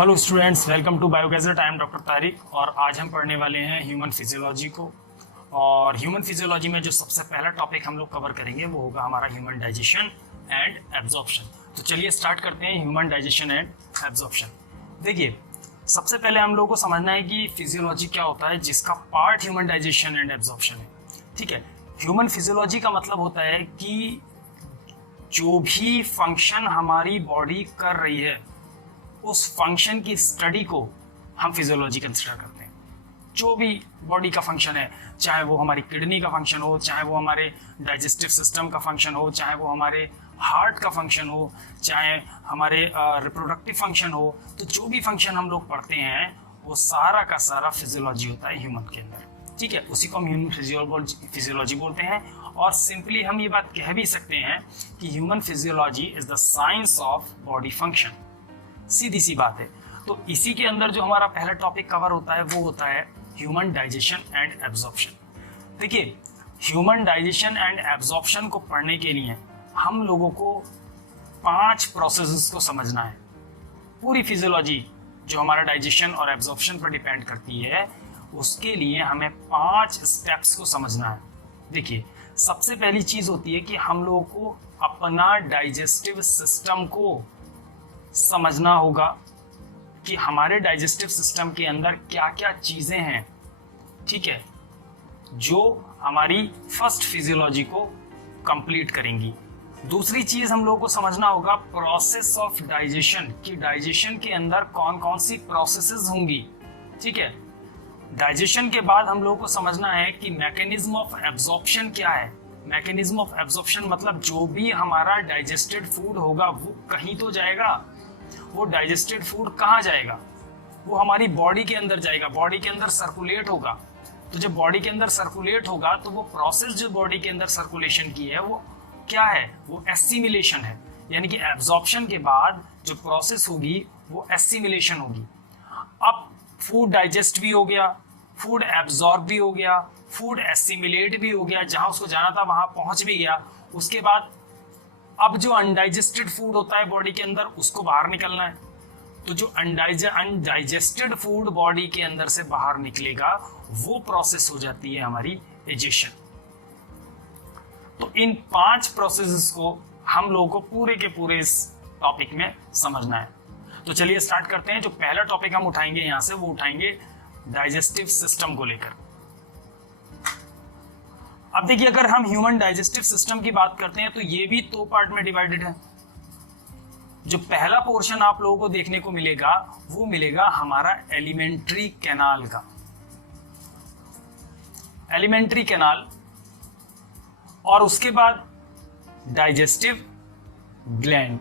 Hello students, welcome to Biogadget. I am doctor Tariq और आज हम पढ़ने वाले हैं ह्यूमन फिजियोलॉजी को। और ह्यूमन फिजियोलॉजी में जो सबसे पहला टॉपिक हम लोग कवर करेंगे वो होगा हमारा ह्यूमन डाइजेशन एंड एब्जॉर्प्शन। तो चलिए स्टार्ट करते हैं ह्यूमन डाइजेशन एंड एब्जॉर्प्शन। देखिए, सबसे पहले हम लोगों को समझना है कि फिजियोलॉजी क्या होता है, जिसका part human digestion and absorption है। ठीक है, ह्यूमन फिजियोलॉजी का मतलब होता है कि जो भी फंक्शन हमारी बॉडी कर रही है उस फंक्शन की स्टडी को हम फिजियोलॉजी कंसिडर करते हैं। जो भी बॉडी का फंक्शन है, चाहे वो हमारी किडनी का फंक्शन हो, चाहे वो हमारे डाइजेस्टिव सिस्टम का फंक्शन हो, चाहे वो हमारे हार्ट का फंक्शन हो, चाहे हमारे रिप्रोडक्टिव फंक्शन हो, तो जो भी फंक्शन हम लोग पढ़ते हैं वो सारा का सारा फिजियोलॉजी होता है ह्यूमन के अंदर। ठीक है, उसी को हम ह्यूमन फिजियोलॉजी बोलते हैं। और सिंपली हम ये बात कह भी सकते हैं कि human physiology is the science of body function. सीधी सी बात है। तो इसी के अंदर जो हमारा पहला टॉपिक कवर होता है वो होता है ह्यूमन डाइजेशन एंड एब्जॉर्प्शन। देखिए, ह्यूमन डाइजेशन एंड एब्जॉर्प्शन को पढ़ने के लिए हम लोगों को 5 प्रोसेसेस को समझना है। पूरी फिजियोलॉजी जो हमारा डाइजेशन और एब्जॉर्प्शन पर डिपेंड करती है, उसके लिए हमें 5 स्टेप्स को समझना है। देखिए, सबसे पहली चीज होती है कि हम लोगों को अपना डाइजेस्टिव सिस्टम को समझना होगा कि हमारे डाइजेस्टिव सिस्टम के अंदर क्या क्या चीजें हैं। ठीक है, जो हमारी फर्स्ट फिजियोलॉजी को कंप्लीट करेंगी। दूसरी चीज हम लोगों को समझना होगा प्रोसेस ऑफ डाइजेशन, कि डाइजेशन के अंदर कौन कौन सी प्रोसेसेस होंगी। ठीक है, डाइजेशन के बाद हम लोगों को समझना है कि मैकेनिज्म ऑफ एब्जॉर्प्शन क्या है। मैकेनिज्म ऑफ एब्जॉर्प्शन मतलब जो भी हमारा डाइजेस्टेड फूड होगा वो कहीं तो जाएगा। वो डाइजेस्टेड फूड कहाँ जाएगा? वो हमारी बॉडी के अंदर जाएगा, बॉडी के अंदर सर्कुलेट होगा। तो जब बॉडी के अंदर सर्कुलेट होगा तो वो प्रोसेस जो बॉडी के अंदर सर्कुलेशन की है वो क्या है? वो एसिमिलेशन है। यानी कि एब्जॉर्प्शन के बाद जो प्रोसेस होगी वो एसिमिलेशन होगी। अब फूड डाइजेस्ट भी हो गया, फूड एब्जॉर्ब भी हो गया, फूड एसिमिलेट भी हो गया, जहां उसको जाना था वहां पहुंच भी गया। उसके बाद अब जो अनडाइजेस्टेड फूड होता है बॉडी के अंदर उसको बाहर निकलना है। तो जो अनडाइजेस्टेड फूड बॉडी के अंदर से बाहर निकलेगा वो प्रोसेस हो जाती है हमारी डाइजेशन। तो इन 5 प्रोसेसेस को हम लोगों को पूरे के पूरे इस टॉपिक में समझना है। तो चलिए स्टार्ट करते हैं। जो पहला टॉपिक हम उठाएंगे यहां से वो उठाएंगे डाइजेस्टिव सिस्टम को लेकर। अब देखिए, अगर हम ह्यूमन डाइजेस्टिव सिस्टम की बात करते हैं तो ये भी 2 पार्ट में डिवाइडेड है। जो पहला पोर्शन आप लोगों को देखने को मिलेगा वो मिलेगा हमारा एलिमेंट्री कैनाल का। एलिमेंट्री कैनाल, और उसके बाद डाइजेस्टिव ग्लैंड।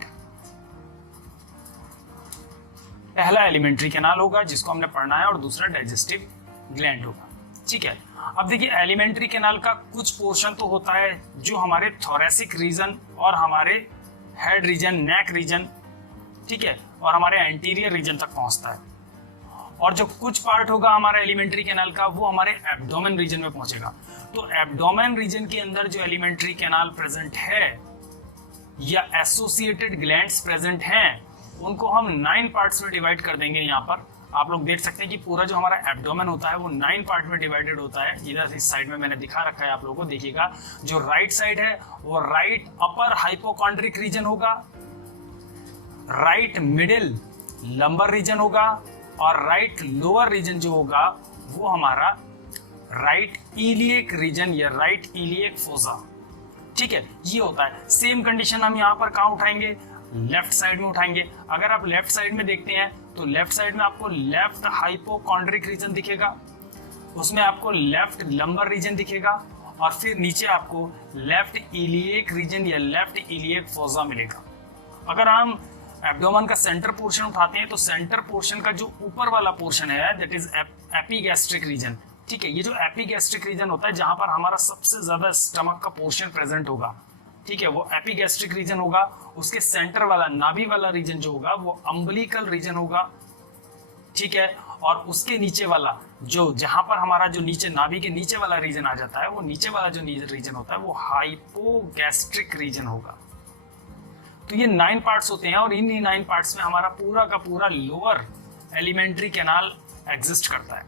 पहला एलिमेंट्री कैनाल होगा जिसको हमने पढ़ना है और दूसरा डाइजेस्टिव ग्लैंड होगा। ठीक है, अब देखिए, एलिमेंट्री कैनाल का कुछ पोर्शन तो होता है जो हमारे थोरेसिक रीजन और हमारे हेड रीजन, नेक रीजन, ठीक है, और हमारे एंटीरियर रीजन तक पहुंचता है। और जो कुछ पार्ट होगा हमारा एलिमेंट्री कैनाल का वो हमारे एब्डोमेन रीजन में पहुंचेगा। तो एब्डोमेन रीजन के अंदर जो एलिमेंट्री कैनाल प्रेजेंट है या एसोसिएटेड ग्लैंड्स प्रेजेंट हैं, उनको हम 9 पार्ट्स में डिवाइड कर देंगे। यहाँ पर आप लोग देख सकते हैं कि पूरा जो हमारा एब्डोमेन होता है वो 9 पार्ट में डिवाइडेड होता है। इधर इस साइड में मैंने दिखा रखा है, आप लोगों को देखिएगा। जो राइट साइड है वो राइट अपर हाइपोकॉन्ड्रिक रीजन होगा, राइट मिडिल लंबर रीजन होगा, और राइट लोअर रीजन जो होगा वो हमारा राइट इलियक रीजन या राइट इलियक फोसा। ठीक है, ये होता है। सेम कंडीशन हम यहाँ पर कहाँ उठाएंगे? लेफ्ट साइड में उठाएंगे। अगर आप लेफ्ट साइड में देखते हैं तो लेफ्ट साइड में आपको लेफ्ट हाइपोकॉन्ड्रिक रीजन दिखेगा, उसमें आपको लेफ्ट लंबर रीजन दिखेगा, और फिर नीचे आपको लेफ्ट इलियक रीजन या लेफ्ट इलियक फोसा मिलेगा। अगर हम एब्डोमेन का सेंटर पोर्शन उठाते हैं तो सेंटर पोर्शन का जो ऊपर वाला पोर्शन है दैट इज एपिगैस्ट्रिक रीजन। ठीक है, ये जो एपिगैस्ट्रिक रीजन होता है जहां पर हमारा सबसे ज्यादा स्टमक का पोर्शन प्रेजेंट होगा, ठीक है, वो एपिगैस्ट्रिक रीजन होगा। उसके सेंटर वाला नाभि वाला रीजन जो होगा वो अम्बिलिकल रीजन होगा। ठीक है, और उसके नीचे वाला जो जहां पर हमारा जो नीचे नाभि के नीचे वाला रीजन आ जाता है, वो नीचे वाला जो रीजन होता है वो हाइपोगैस्ट्रिक रीजन होगा। तो ये 9 पार्ट्स होते हैं और इन 9 पार्ट्स में हमारा पूरा का पूरा लोअर एलिमेंट्री कैनाल एग्जिस्ट करता है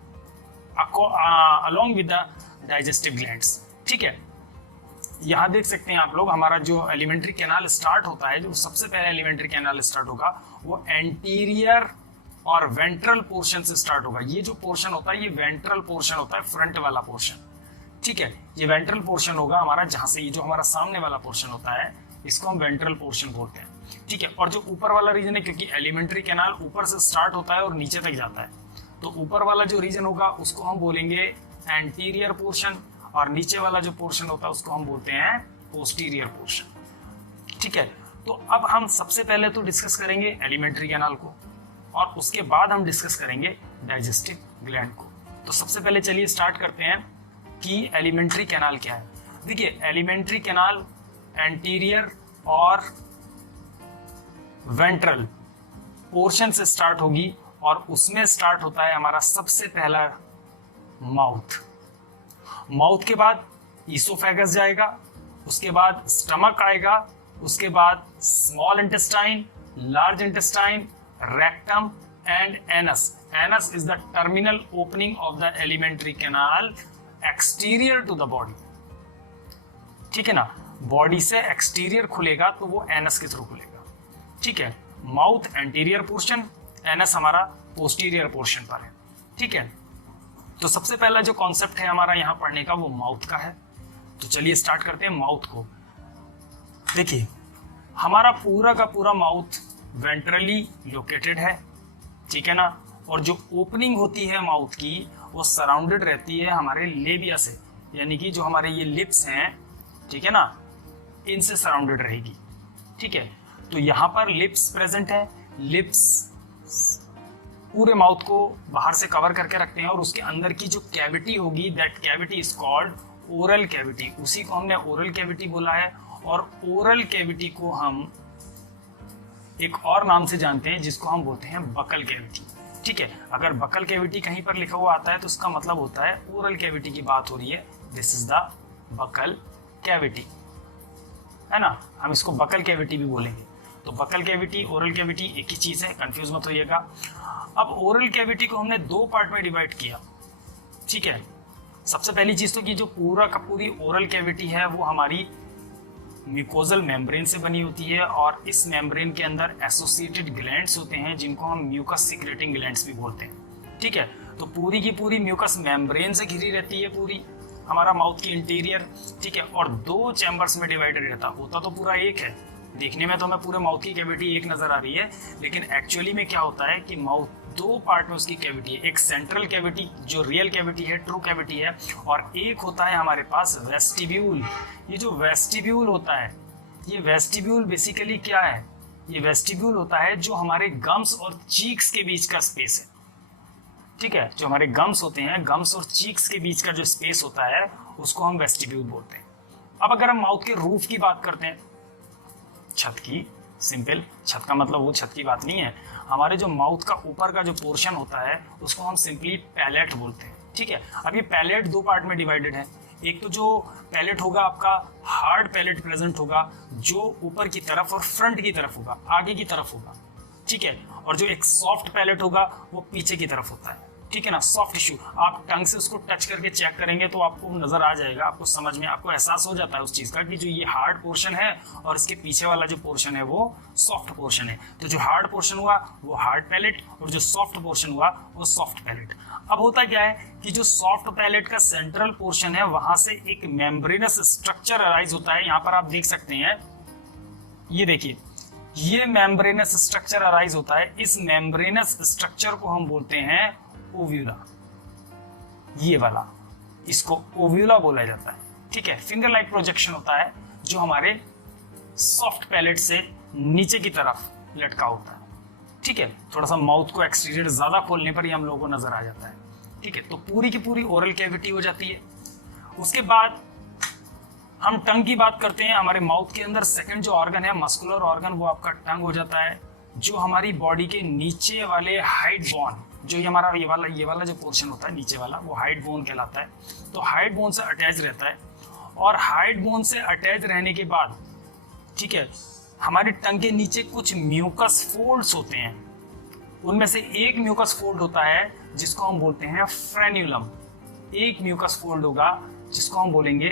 along with the digestive glands। ठीक है, यहाँ देख सकते हैं आप लोग, हमारा जो एलिमेंट्री कैनाल स्टार्ट होता है, जो सबसे पहले एलिमेंट्री कैनाल स्टार्ट होगा वो एंटीरियर और वेंट्रल पोर्शन से स्टार्ट होगा। ये जो पोर्शन होता है ये वेंट्रल पोर्शन होता है, फ्रंट वाला पोर्शन। ठीक है, ये वेंट्रल पोर्शन होगा हमारा, जहां से ये जो हमारा सामने वाला पोर्शन होता है इसको हम वेंट्रल पोर्शन बोलते हैं। ठीक है, और जो ऊपर वाला रीजन है, क्योंकि एलिमेंट्री कैनाल ऊपर से स्टार्ट होता है और नीचे तक जाता है, तो ऊपर वाला जो रीजन होगा उसको हम बोलेंगे एंटीरियर पोर्शन, और नीचे वाला जो पोर्शन होता है उसको हम बोलते हैं पोस्टीरियर पोर्शन। ठीक है, तो अब हम सबसे पहले तो डिस्कस करेंगे एलिमेंट्री कैनाल को, और उसके बाद हम डिस्कस करेंगे डाइजेस्टिव ग्लैंड को। तो सबसे पहले चलिए स्टार्ट करते हैं कि एलिमेंट्री कैनाल क्या है। देखिए, एलिमेंट्री कैनाल एंटीरियर और वेंट्रल पोर्शन से स्टार्ट होगी, और उसमें स्टार्ट होता है हमारा सबसे पहला माउथ। माउथ के बाद ईसोफेगस जाएगा, उसके बाद स्टमक आएगा, उसके बाद small intestine, large intestine, rectum and anus. Anus is the terminal opening of the alimentary canal exterior to the body. ठीक है ना, बॉडी से एक्सटीरियर खुलेगा तो वो एनस के थ्रू खुलेगा। ठीक है, माउथ एंटीरियर पोर्शन, एनस हमारा पोस्टीरियर पोर्शन पर है। ठीक है, तो सबसे पहला जो कॉन्सेप्ट है हमारा यहाँ पढ़ने का वो माउथ का है। तो चलिए स्टार्ट करते हैं माउथ को। देखिए, हमारा पूरा का पूरा माउथ वेंट्रली लोकेटेड है। ठीक है ना, और जो ओपनिंग होती है माउथ की वो सराउंडेड रहती है हमारे लेबिया से, यानी कि जो हमारे ये लिप्स हैं, ठीक है ना, इनसे सराउंडेड रहेगी। ठीक है, तो यहाँ पर लिप्स प्रेजेंट है। लिप्स पूरे माउथ को बाहर से कवर करके रखते हैं, और उसके अंदर की जो कैविटी होगी, that cavity is called oral cavity. उसी को हमने ओरल कैविटी बोला है, और ओरल कैविटी को हम एक और नाम से जानते हैं जिसको हम बोलते हैं बकल कैविटी। ठीक है, अगर बकल कैविटी कहीं पर लिखा हुआ आता है तो उसका मतलब होता है ओरल कैविटी की बात हो रही है। This is the buccal cavity, है ना, हम इसको बकल कैविटी भी बोलेंगे। तो बकल कैविटी, ओरल कैविटी एक ही चीज है, कंफ्यूज मत होइएगा। अब ओरल कैविटी को हमने दो पार्ट में डिवाइड किया। ठीक है, सबसे पहली चीज तो कि जो पूरा का पूरी ओरल कैविटी है वो हमारी म्यूकोजल मेम्ब्रेन से बनी होती है, और इस मेम्ब्रेन के अंदर एसोसिएटेड ग्लैंड्स होते हैं जिनको हम म्यूकस सिक्रेटिंग ग्लैंड्स भी बोलते हैं। ठीक है, तो पूरी की पूरी म्यूकस मेम्ब्रेन से घिरी रहती है पूरी हमारा माउथ की इंटीरियर। ठीक है, और दो चैम्बर्स में डिवाइडेड रहता, होता तो पूरा एक है, देखने में तो हमें पूरे माउथ की कैविटी एक नजर आ रही है, लेकिन एक्चुअली में क्या होता है कि माउथ दो पार्ट में उसकी कैविटी है। एक सेंट्रल कैविटी जो रियल कैविटी है, ट्रू कैविटी है, और एक होता है हमारे पास वेस्टिब्यूल। ये जो वेस्टिब्यूल होता है, ये वेस्टिब्यूल बेसिकली क्या है? ये वेस्टिब्यूल होता है जो हमारे गम्स और चीक्स के बीच का स्पेस है। ठीक है, जो हमारे गम्स होते हैं, गम्स और चीक्स के बीच का जो स्पेस होता है उसको हम वेस्टिब्यूल बोलते हैं। अब अगर हम माउथ के रूफ की बात करते हैं, छत की, सिंपल, छत का मतलब वो छत की बात नहीं है, हमारे जो माउथ का ऊपर का जो पोर्शन होता है उसको हम सिंपली पैलेट बोलते हैं। ठीक है, अब ये पैलेट दो पार्ट में डिवाइडेड है। एक तो जो पैलेट होगा आपका हार्ड पैलेट प्रेजेंट होगा, जो ऊपर की तरफ और फ्रंट की तरफ होगा, आगे की तरफ होगा। ठीक है, और जो एक सॉफ्ट पैलेट होगा वो पीछे की तरफ होता है। ठीक है ना, सॉफ्ट टिश्यू। आप टंग से उसको टच करके चेक करेंगे तो आपको नजर आ जाएगा, आपको समझ में, आपको एहसास हो जाता है उस चीज का कि जो ये हार्ड पोर्शन है और इसके पीछे वाला जो पोर्शन है वो सॉफ्ट पोर्शन है। तो जो हार्ड पोर्शन हुआ वो हार्ड पैलेट, और जो सॉफ्ट पोर्शन हुआ वो सॉफ्ट पैलेट। अब होता क्या है कि जो सॉफ्ट पैलेट का सेंट्रल पोर्शन है वहां से एक मेम्ब्रेनस स्ट्रक्चर अराइज होता है। यहाँ पर आप देख सकते हैं, ये देखिए, ये मेम्ब्रेनस स्ट्रक्चर अराइज होता है। इस मेम्ब्रेनस स्ट्रक्चर को हम बोलते हैं ओव्यूला, ये वाला, इसको ओव्यूला बोला जाता है। ठीक है, फिंगर लाइक प्रोजेक्शन होता है जो हमारे सॉफ्ट पैलेट से नीचे की तरफ लटका होता है। ठीक है, थोड़ा सा माउथ को एक्सटीरियर ज्यादा खोलने पर ही हम लोगों को नजर आ जाता है। ठीक है, तो पूरी की पूरी ओरल कैविटी हो जाती है। उसके बाद हम टंग की बात करते हैं। हमारे माउथ के अंदर सेकंड जो ऑर्गन है, मस्कुलर ऑर्गन, वो आपका टंग हो जाता है, जो हमारी बॉडी के नीचे वाले हाइड बोन, जो ये हमारा ये वाला जो पोर्शन होता है नीचे वाला, वो हाइड बोन कहलाता है। तो हाइड बोन से अटैच रहता है, और हाइड बोन से अटैच रहने के बाद, ठीक है, हमारे टंग के नीचे कुछ म्यूकस फोल्ड्स होते हैं। उनमें से एक म्यूकस फोल्ड होता है जिसको हम बोलते हैं फ्रेन्यूलम। एक म्यूकस फोल्ड होगा जिसको हम बोलेंगे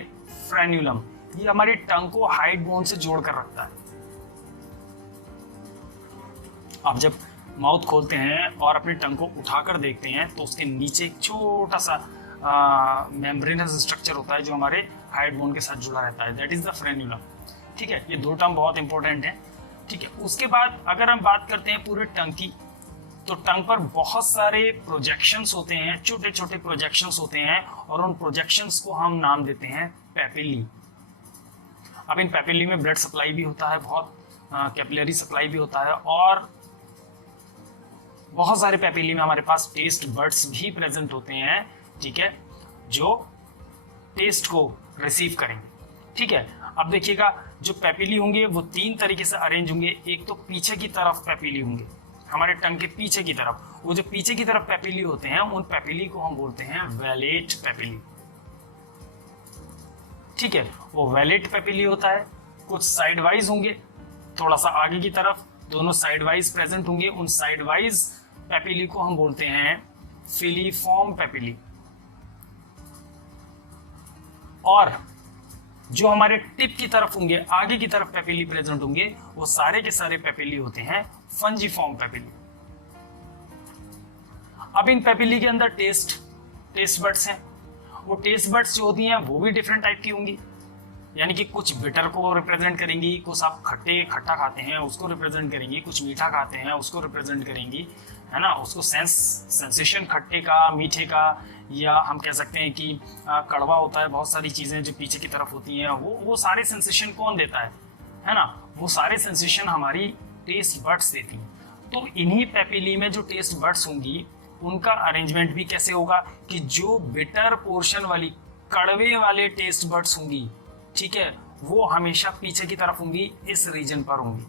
फ्रेन्यूलम। ये हमारे टंग को हाइड बोन से जोड़ कर रखता है। आप जब माउथ खोलते हैं और अपने टंग को उठाकर देखते हैं तो उसके नीचे एक छोटा सा मेम्ब्रेनस स्ट्रक्चर होता है जो हमारे हाइड बोन के साथ जुड़ा रहता है, दैट इज द फ्रेन्यूलम। ठीक है, ये दो टर्म बहुत इंपॉर्टेंट है। ठीक है, उसके बाद अगर हम बात करते हैं पूरे टंग की, तो टंग पर बहुत सारे प्रोजेक्शंस होते हैं, छोटे छोटे प्रोजेक्शंस होते हैं, और उन प्रोजेक्शंस को हम नाम देते हैं पेपिली। अब इन पेपिली में ब्लड सप्लाई भी होता है, बहुत कैपिलरी सप्लाई भी होता है, और बहुत सारे पेपिली में हमारे पास टेस्ट बड्स भी प्रेजेंट होते हैं। ठीक है, जो टेस्ट को रिसीव करेंगे। ठीक है, अब देखिएगा जो पेपिली होंगे वो तीन तरीके से अरेंज होंगे। एक तो पीछे की तरफ पेपिली होंगे, हमारे टंग के पीछे की तरफ। वो जो पीछे की तरफ पेपिली होते हैं उन पेपिली को हम बोलते हैं वेलेट पेपिली। ठीक है, वो वेलेट पेपिली होता है। कुछ साइड वाइज होंगे, थोड़ा सा आगे की तरफ, दोनों साइड वाइज प्रेजेंट होंगे। उन साइड वाइज पेपिली को हम बोलते हैं फिलीफॉर्म पेपिली। और जो हमारे टिप की तरफ होंगे, आगे की तरफ पेपिली प्रेजेंट होंगे, वो सारे के सारे पेपिली होते हैं फंजीफॉर्म पेपिली। अब इन पेपिली के अंदर टेस्ट बड्स हैं। वो टेस्ट बड्स जो होती हैं वो भी डिफरेंट टाइप की होंगी, यानी कि कुछ बिटर को रिप्रेजेंट करेंगी, कुछ आप खट्टा खाते हैं उसको रिप्रेजेंट करेंगी, कुछ मीठा खाते हैं उसको रिप्रेजेंट करेंगी, है ना। उसको सेंसेशन खट्टे का, मीठे का, या हम कह सकते हैं कि कड़वा होता है। बहुत सारी चीजें जो पीछे की तरफ होती हैं वो सारे सेंसेशन कौन देता है ना। वो सारे सेंसेशन हमारी टेस्ट बड्स देती हैं। तो इन्हीं पेपिली में जो टेस्ट बड्स होंगी उनका अरेंजमेंट भी कैसे होगा कि जो बिटर पोर्शन वाली, कड़वे वाले टेस्ट बड्स होंगी, ठीक है, वो हमेशा पीछे की तरफ होंगी, इस रीजन पर होंगी।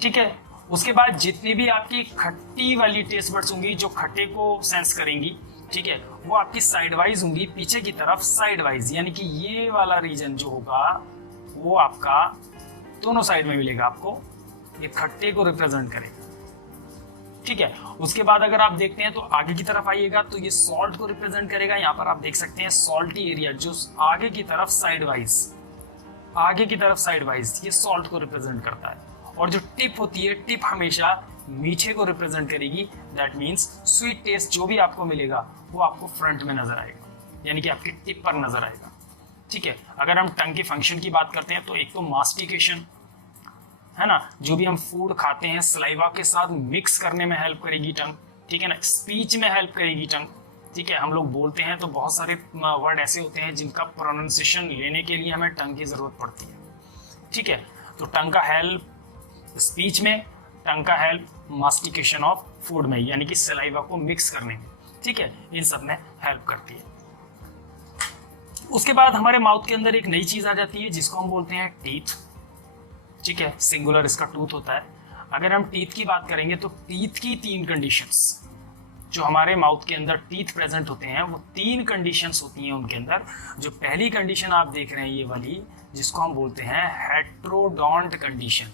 ठीक है, उसके बाद जितनी भी आपकी खट्टी वाली टेस्ट बड्स होंगी जो खट्टे को सेंस करेंगी, ठीक है, वो आपकी साइड वाइज होंगी, पीछे की तरफ साइड वाइज, यानी कि ये वाला रीजन जो होगा वो आपका दोनों साइड में मिलेगा आपको, ये खट्टे को रिप्रेजेंट करेगा। ठीक है, उसके बाद अगर आप देखते हैं तो आगे की तरफ आइएगा तो ये सॉल्ट को रिप्रेजेंट करेगा। यहाँ पर आप देख सकते हैं सॉल्टी एरिया जो आगे की तरफ साइड वाइज ये सॉल्ट को रिप्रेजेंट करता है। और जो टिप होती है, टिप हमेशा मीठे को रिप्रेजेंट करेगी। दैट मीन्स स्वीट टेस्ट जो भी आपको मिलेगा वो आपको फ्रंट में नजर आएगा, यानी कि आपकी टिप पर नजर आएगा। ठीक है, अगर हम टंग के फंक्शन की बात करते हैं तो एक तो मास्टिकेशन है ना, जो भी हम फूड खाते हैं सलाइवा के साथ मिक्स करने में हेल्प करेगी टंग। ठीक है ना, स्पीच में हेल्प करेगी टंग। ठीक है, हम लोग बोलते हैं तो बहुत सारे वर्ड ऐसे होते हैं जिनका प्रोनाउंसिएशन लेने के लिए हमें टंग की जरूरत पड़ती है। ठीक है, तो टंग का हेल्प स्पीच में, टंग का हेल्प मास्टिकेशन ऑफ फूड में, यानी कि सलाइवा को मिक्स करने में। ठीक है, इन सब में हेल्प करती है। उसके बाद हमारे माउथ के अंदर एक नई चीज आ जाती है जिसको हम बोलते हैं टीथ। ठीक है, सिंगुलर इसका टूथ होता है। अगर हम टीथ की बात करेंगे तो टीथ की तीन कंडीशंस, जो हमारे माउथ के अंदर टीथ प्रेजेंट होते हैं वो तीन कंडीशंस होती हैं उनके अंदर। जो पहली कंडीशन आप देख रहे हैं ये वाली, जिसको हम बोलते हैं हेट्रोडोंट कंडीशन।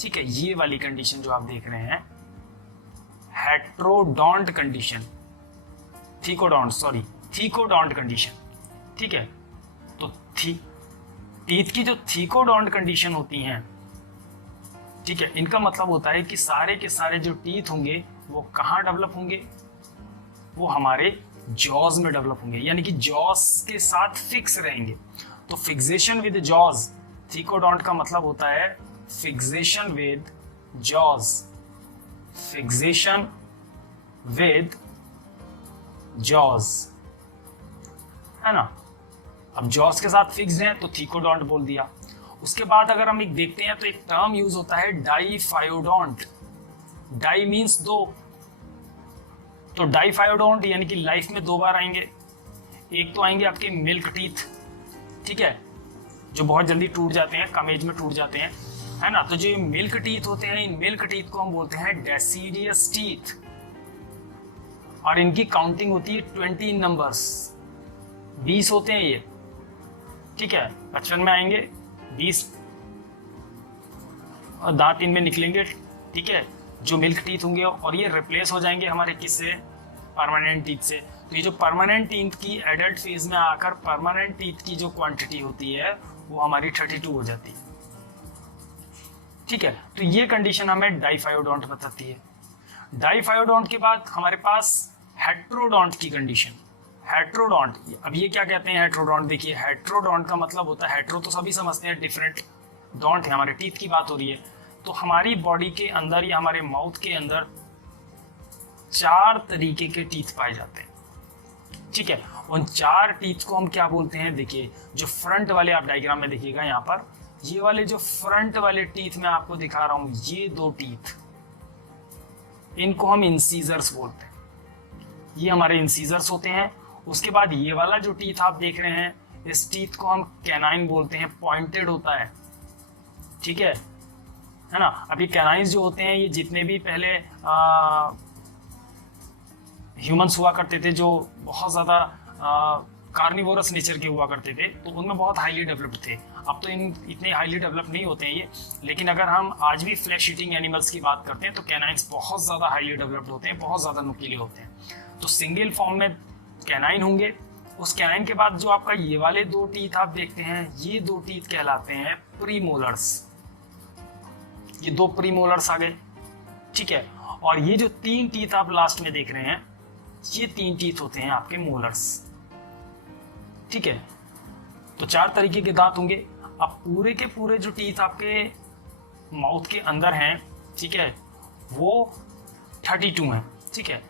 ठीक है, ये वाली कंडीशन जो आप देख रहे हैं हेट्रोडोंट कंडीशन, थीकोडोंट कंडीशन। ठीक है, तो टीथ की जो थीकोडोंट कंडीशन होती हैं, ठीक है, इनका मतलब होता है कि सारे के सारे जो टीथ होंगे वो कहाँ डेवलप होंगे, वो हमारे जॉज में डेवलप होंगे, यानी कि जॉज के साथ फिक्स रहेंगे। तो फिक्सेशन विद जॉज, थीकोडोंट का मतलब होता है fixation with jaws, fixation with jaws, है ना। अब जॉज के साथ फिक्स्ड है तो थीकोडोंट बोल दिया। उसके बाद अगर हम एक देखते हैं तो एक टर्म यूज होता है डाइफायोडोंट। डाई मीन्स दो, तो डाइफायोडोंट यानी कि लाइफ में दो बार आएंगे। एक तो आएंगे आपके मिल्क टीथ, ठीक है, जो बहुत जल्दी टूट जाते हैं, कम एज में टूट जाते हैं, है ना। तो जो मिल्क टीथ होते हैं, इन मिल्क टीथ को हम बोलते हैं डेसिडियस टीथ, और इनकी काउंटिंग होती है 20 नंबर्स, 20 होते हैं ये। ठीक है, बचपन में आएंगे 20 और दांत इनमें निकलेंगे ठीक है, जो मिल्क टीथ होंगे, और ये रिप्लेस हो जाएंगे हमारे किससे, परमानेंट टीथ से। तो ये जो परमानेंट टीथ की एडल्ट फेज में आकर परमानेंट टीथ की जो क्वांटिटी होती है वो हमारी 32 हो जाती है। ठीक है, तो ये कंडीशन हमें डाइफायोडोंट बताती है। डाइफायोडोंट के बाद हमारे पास हेट्रोडोंट की कंडीशन। हेट्रोडोंट, अब ये क्या कहते हैं हेट्रोडोंट, देखिए हेट्रोडोंट का मतलब होता है, हेट्रो तो सभी समझते हैं, डिफरेंट, डोंट है हमारे टीथ की बात हो रही है। तो हमारी बॉडी के अंदर या हमारे माउथ के अंदर 4 तरीके के टीथ पाए जाते हैं। ठीक है, उन 4 टीथ को हम क्या बोलते हैं, देखिए जो फ्रंट वाले आप डायग्राम में देखिएगा, यहाँ पर ये वाले जो फ्रंट वाले टीथ मैं आपको दिखा रहा हूं, ये 2 टीथ, इनको हम इंसीजर्स बोलते हैं, ये हमारे इंसीजर्स होते हैं। उसके बाद ये वाला जो टीथ आप देख रहे हैं, इस टीथ को हम कैनाइन बोलते हैं, पॉइंटेड होता है। ठीक है ना। अभी कैनाइन्स जो होते हैं, ये जितने भी पहले ह्यूमंस हुआ करते थे, जो बहुत ज़्यादा कार्निवोरस नेचर के हुआ करते थे, तो उनमें बहुत हाईली डेवलप्ड थे। अब तो इतने हाईली डेवलप नहीं होते हैं ये, लेकिन अगर हम आज भी फ्लैश ईटिंग एनिमल्स की बात करते हैं तो कैनाइन्स बहुत ज़्यादा हाईली डेवलप्ड होते हैं, बहुत ज़्यादा नुकीले होते हैं। तो सिंगल फॉर्म में कैनाइन होंगे। उस कैनाइन के बाद जो आपका ये वाले 2 टीथ आप देखते हैं, ये 2 टीथ कहलाते हैं प्रीमोलर्स। ये 2 प्रीमोलर्स आ गए। ठीक है, और ये जो 3 टीथ आप लास्ट में देख रहे हैं, ये 3 टीथ होते हैं आपके मोलर्स। ठीक है, तो 4 तरीके के दांत होंगे। अब पूरे के पूरे जो टीथ आपके माउथ के अंदर हैं, ठीक है, वो 32 हैं। ठीक है,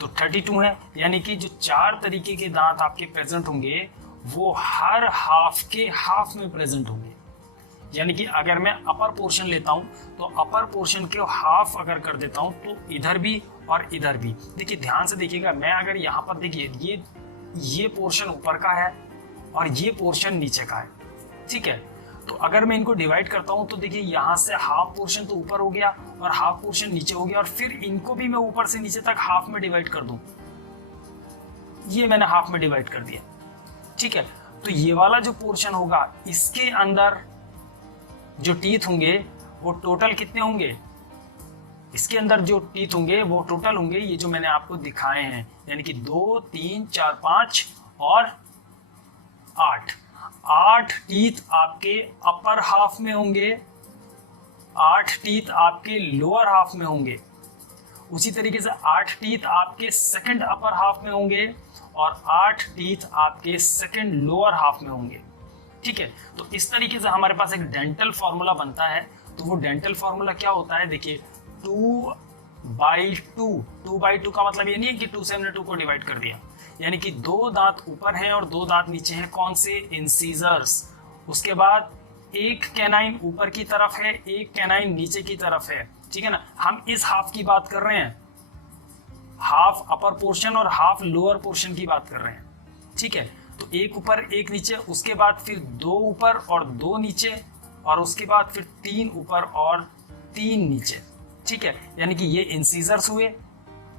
तो 32 है, यानी कि जो 4 तरीके के दांत आपके प्रेजेंट होंगे वो हर हाफ के हाफ में प्रेजेंट होंगे। यानी कि अगर मैं अपर पोर्शन लेता हूं तो अपर पोर्शन के हाफ अगर कर देता हूं तो इधर भी और इधर भी। देखिए ध्यान से देखिएगा, मैं अगर यहाँ पर देखिए ये पोर्शन ऊपर का है और ये पोर्शन नीचे का है। ठीक है, तो अगर मैं इनको डिवाइड करता हूं तो देखिए यहाँ से हाफ पोर्शन तो ऊपर हो गया और हाफ पोर्शन नीचे हो गया, और फिर इनको भी मैं ऊपर से नीचे तक हाफ में डिवाइड कर दूं, ये मैंने हाफ में डिवाइड कर दिया। ठीक है, तो ये वाला जो पोर्शन होगा, इसके अंदर जो टीथ होंगे वो टोटल कितने होंगे, इसके अंदर जो टीथ होंगे वो टोटल होंगे ये जो मैंने आपको दिखाए हैं, यानी कि 2, 3, 4, 5 और 8। 8 टीथ आपके अपर हाफ में होंगे, 8 टीथ आपके लोअर हाफ में होंगे। उसी तरीके से 8 टीथ आपके सेकंड अपर हाफ में होंगे और 8 टीथ आपके सेकंड लोअर हाफ में होंगे। ठीक है, तो इस तरीके से हमारे पास एक डेंटल फॉर्मूला बनता है। तो वो डेंटल फॉर्मूला क्या होता है, देखिए 2/2। 2/2 का मतलब ये नहीं है कि 2 से हमने 2 को डिवाइड कर दिया, यानी कि 2 दांत ऊपर हैं और 2 दांत नीचे हैं। कौन से, इंसीजर्स। उसके बाद एक कैनाइन ऊपर की तरफ है, एक कैनाइन नीचे की तरफ है। ठीक है ना, हम इस हाफ की बात कर रहे हैं, हाफ अपर पोर्शन और हाफ लोअर पोर्शन की बात कर रहे हैं। ठीक है, तो एक ऊपर एक नीचे, उसके बाद फिर 2 ऊपर और 2 नीचे, और उसके बाद फिर 3 ऊपर और 3 नीचे। ठीक है, यानी कि ये इंसीजर्स हुए,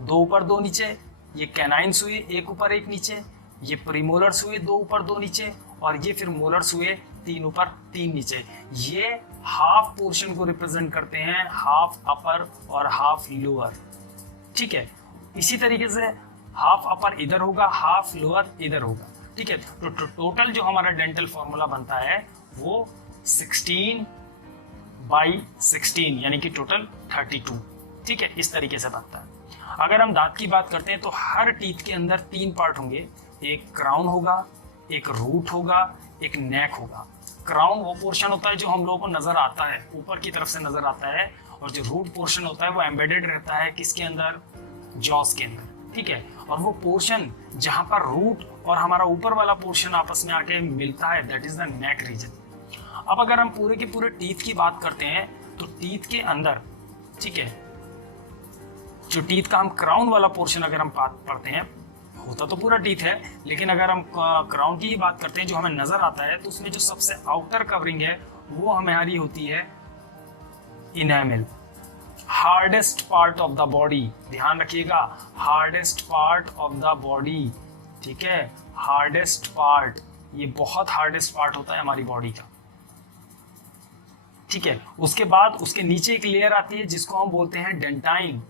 2 ऊपर 2 नीचे, ये कैनाइन्स हुए, 1 ऊपर 1 नीचे, ये प्रीमोलर्स हुए, 2 ऊपर 2 नीचे, और ये फिर मोलर्स हुए, 3 ऊपर 3 नीचे। ये हाफ पोर्शन को रिप्रेजेंट करते हैं, हाफ अपर और हाफ लोअर। ठीक है, इसी तरीके से हाफ अपर इधर होगा, हाफ लोअर इधर होगा। ठीक है, तो टोटल जो हमारा डेंटल फॉर्मूला बनता है वो 16/16, यानी कि टोटल 32। ठीक है, इस तरीके से बनता है। अगर हम दांत की बात करते हैं तो हर टीथ के अंदर 3 पार्ट होंगे, एक क्राउन होगा, एक रूट होगा, एक नेक होगा। क्राउन वो पोर्शन होता है जो हम लोगों को नजर आता है, ऊपर की तरफ से नजर आता है, और जो रूट पोर्शन होता है वो एम्बेडेड रहता है किसके अंदर, जॉस के अंदर। ठीक है, और वो पोर्शन जहां पर रूट और हमारा ऊपर वाला पोर्शन आपस में आके मिलता है, that is the neck region. अब अगर हम पूरे के पूरे टीथ की बात करते हैं तो टीथ के अंदर, ठीक है, जो टीथ का हम क्राउन वाला पोर्शन अगर हम पढ़ते हैं, होता तो पूरा टीथ है, लेकिन अगर हम क्राउन की ही बात करते हैं जो हमें नजर आता है, तो उसमें जो सबसे आउटर कवरिंग है वो हमारी होती है enamel, hardest part of the body. ध्यान रखिएगा, hardest part of the body. ठीक है, हार्डेस्ट पार्ट, ये बहुत हार्डेस्ट पार्ट होता है हमारी बॉडी का। ठीक है। उसके बाद उसके नीचे एक लेयर आती है जिसको हम बोलते हैं डेंटाइन।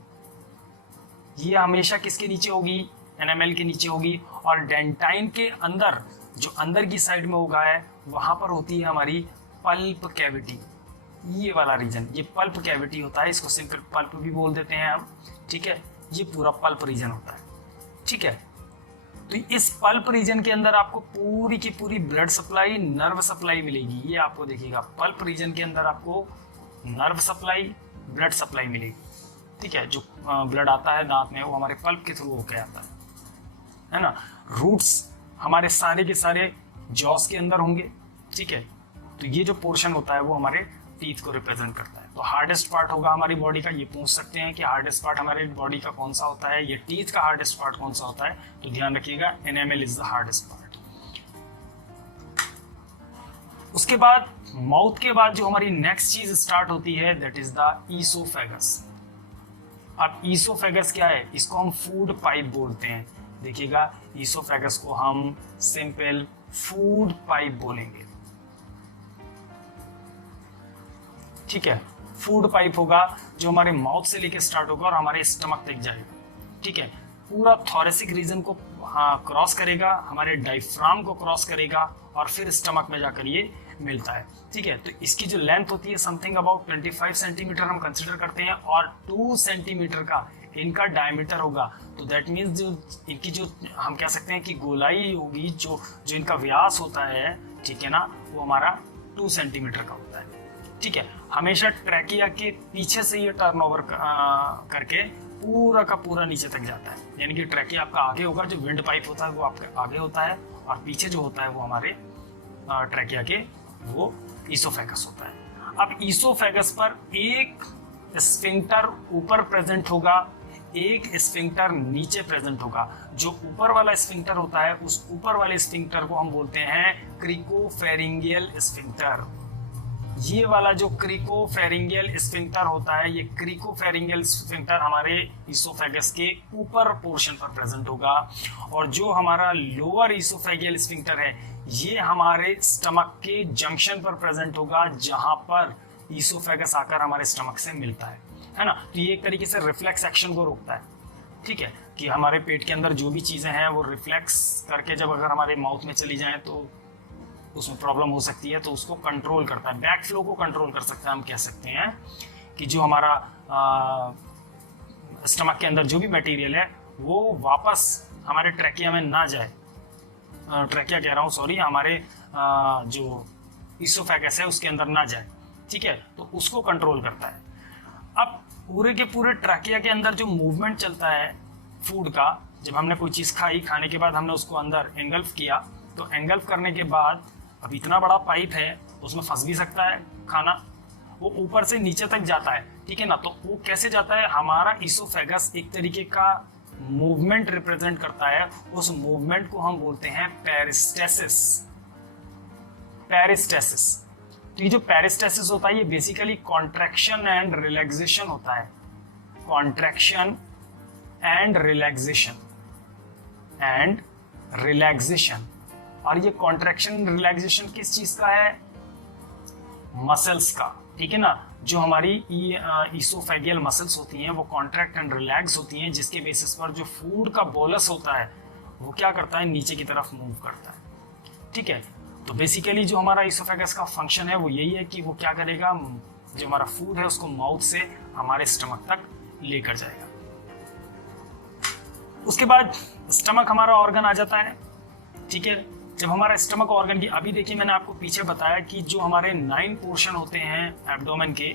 ये हमेशा किसके नीचे होगी? एनामेल के नीचे होगी। और डेंटाइन के अंदर जो अंदर की साइड में होगा है वहां पर होती है हमारी पल्प कैविटी। ये वाला रीजन, ये पल्प कैविटी होता है, इसको सिंपल पल्प भी बोल देते हैं हम, ठीक है। ये पूरा पल्प रीजन होता है, ठीक है। तो इस पल्प रीजन के अंदर आपको पूरी की पूरी ब्लड सप्लाई, नर्व सप्लाई मिलेगी। ये आपको देखिएगा पल्प रीजन के अंदर आपको नर्व सप्लाई, ब्लड सप्लाई मिलेगी, ठीक है। जो ब्लड आता है दांत में वो हमारे पल्प के थ्रू होके आता है ना। रूट्स हमारे सारे के सारे जॉस के अंदर होंगे, ठीक है। तो ये जो पोर्शन होता है वो हमारे टीथ को रिप्रेजेंट करता है। तो हार्डेस्ट पार्ट होगा हमारी बॉडी का, ये पूछ सकते हैं कि हार्डेस्ट पार्ट हमारे बॉडी का कौन सा होता है, ये टीथ का हार्डेस्ट पार्ट कौन सा होता है, तो ध्यान रखिएगा enamel is the hardest part. उसके बाद माउथ के बाद जो हमारी नेक्स्ट चीज स्टार्ट होती है दैट इज द ईसोफेगस। अब ईसोफेगस क्या है? इसको हम फूड पाइप बोलते हैं। देखिएगा ईसोफेगस को हम सिंपल फूड पाइप बोलेंगे, ठीक है। फूड पाइप होगा जो हमारे माउथ से लेके स्टार्ट होगा और हमारे स्टमक तक जाएगा, ठीक है। पूरा थोरेसिक रीजन को क्रॉस करेगा, हमारे डायफ्राम को क्रॉस करेगा और फिर स्टमक में जाकर ये मिलता है, ठीक है। तो इसकी जो लेंथ होती है समथिंग अबाउट 25 सेंटीमीटर हम कंसिडर करते हैं और 2 सेंटीमीटर का इनका डायमीटर होगा। तो दैट मीन्स जो इनकी जो हम कह सकते हैं कि गोलाई होगी, जो इनका व्यास होता है, ठीक है ना, वो हमारा 2 सेंटीमीटर का होता है, ठीक है। हमेशा ट्रैकिया के पीछे से ये टर्नओवर करके पूरा का पूरा नीचे तक जाता है, यानी कि ट्रैकिया आपका आगे होगा, जो विंड पाइप होता है वो आपके आगे होता है और पीछे जो होता है वो हमारे ट्रैकिया के वो ईसोफेगस होता है। अब ईसोफेगस पर एक स्फिंक्टर ऊपर प्रेजेंट होगा, एक स्फिंक्टर नीचे प्रेजेंट होगा। जो ऊपर वाला स्फिंक्टर होता है उस ऊपर वाले स्फिंक्टर को हम बोलते हैं क्रिकोफेरिंगियल स्फिंक्टर। ये वाला जो क्रिकोफेरिंगियल स्फिंक्टर होता है, ये क्रिकोफेरिंगियल स्फिंक्टर हमारे ईसोफेगस के ऊपर पोर्शन पर प्रेजेंट होगा। और जो हमारा लोअर ईसोफेगियल स्फिंक्टर है ये हमारे स्टमक के जंक्शन पर प्रेजेंट होगा, जहां पर ईसोफेगस आकर हमारे स्टमक से मिलता है ना। तो ये एक तरीके से रिफ्लेक्स एक्शन को रोकता है, ठीक है, कि हमारे पेट के अंदर जो भी चीजें हैं वो रिफ्लेक्स करके जब अगर हमारे माउथ में चली जाएं तो उसमें प्रॉब्लम हो सकती है, तो उसको कंट्रोल करता है, बैक फ्लो को कंट्रोल कर सकता है। हम कह सकते हैं कि जो हमारा स्टमक के अंदर जो भी मटेरियल है वो वापस हमारे ट्रैकिया में ना जाए, ट्रैकिया कह रहा हूँ सॉरी, हमारे जो ईसोफेगस है उसके अंदर ना जाए, ठीक है, तो उसको कंट्रोल करता है। अब पूरे के पूरे ट्रैकिया के अंदर जो मूवमेंट चलता है फूड का, जब हमने कोई चीज़ खाई, खाने के बाद हमने उसको अंदर एंगल्फ किया, तो एंगल्फ करने के बाद अब इतना बड़ा पाइप है उसमें फंस भी सकता है खाना, वो ऊपर से नीचे तक जाता है, ठीक है ना। तो वो कैसे जाता है? हमारा ईसोफेगस एक तरीके का मूवमेंट रिप्रेजेंट करता है, उस मूवमेंट को हम बोलते हैं पेरिस्टेसिस। पेरिस्टेसिस, तो ये जो पेरिस्टेसिस होता है ये बेसिकली कॉन्ट्रैक्शन एंड रिलैक्सेशन होता है। Contraction and relaxation and relaxation. और ये कॉन्ट्रैक्शन रिलैक्सेशन किस चीज का है? मसल्स का, ठीक है ना। जो हमारी ईसोफेगियल मसल्स होती हैं वो कॉन्ट्रैक्ट एंड रिलैक्स होती हैं, जिसके बेसिस पर जो फूड का बोलस होता है वो क्या करता है? नीचे की तरफ मूव करता है, ठीक है। तो बेसिकली जो हमारा ईसोफेगस का फंक्शन है वो यही है कि वो क्या करेगा, जो हमारा फूड है उसको माउथ से हमारे स्टमक तक लेकर जाएगा। उसके बाद स्टमक हमारा ऑर्गन आ जाता है, ठीक है। जब हमारा स्टमक ऑर्गन की, अभी देखिए मैंने आपको पीछे बताया कि जो हमारे 9 पोर्शन होते हैं एब्डोमेन के,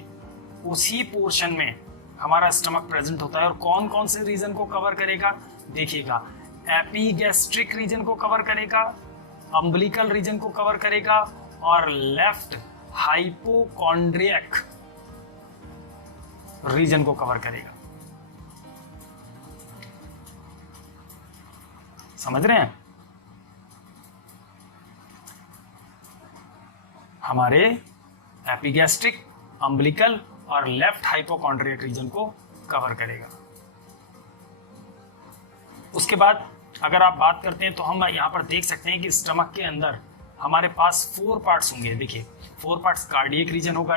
उसी पोर्शन में हमारा स्टमक प्रेजेंट होता है। और कौन कौन से रीजन को कवर करेगा? देखिएगा, एपीगैस्ट्रिक रीजन को कवर करेगा, अम्बिलिकल रीजन को कवर करेगा और लेफ्ट हाइपोकॉन्ड्रियक रीजन को कवर करेगा। समझ रहे हैं? हमारे एपिगैस्ट्रिक, अम्बिलिकल और लेफ्ट हाइपोकॉन्ड्रियक रीजन को कवर करेगा। उसके बाद अगर आप बात करते हैं तो हम यहाँ पर देख सकते हैं कि स्टमक के अंदर हमारे पास 4 पार्ट्स होंगे। देखिए 4 पार्ट्स, कार्डियक रीजन होगा,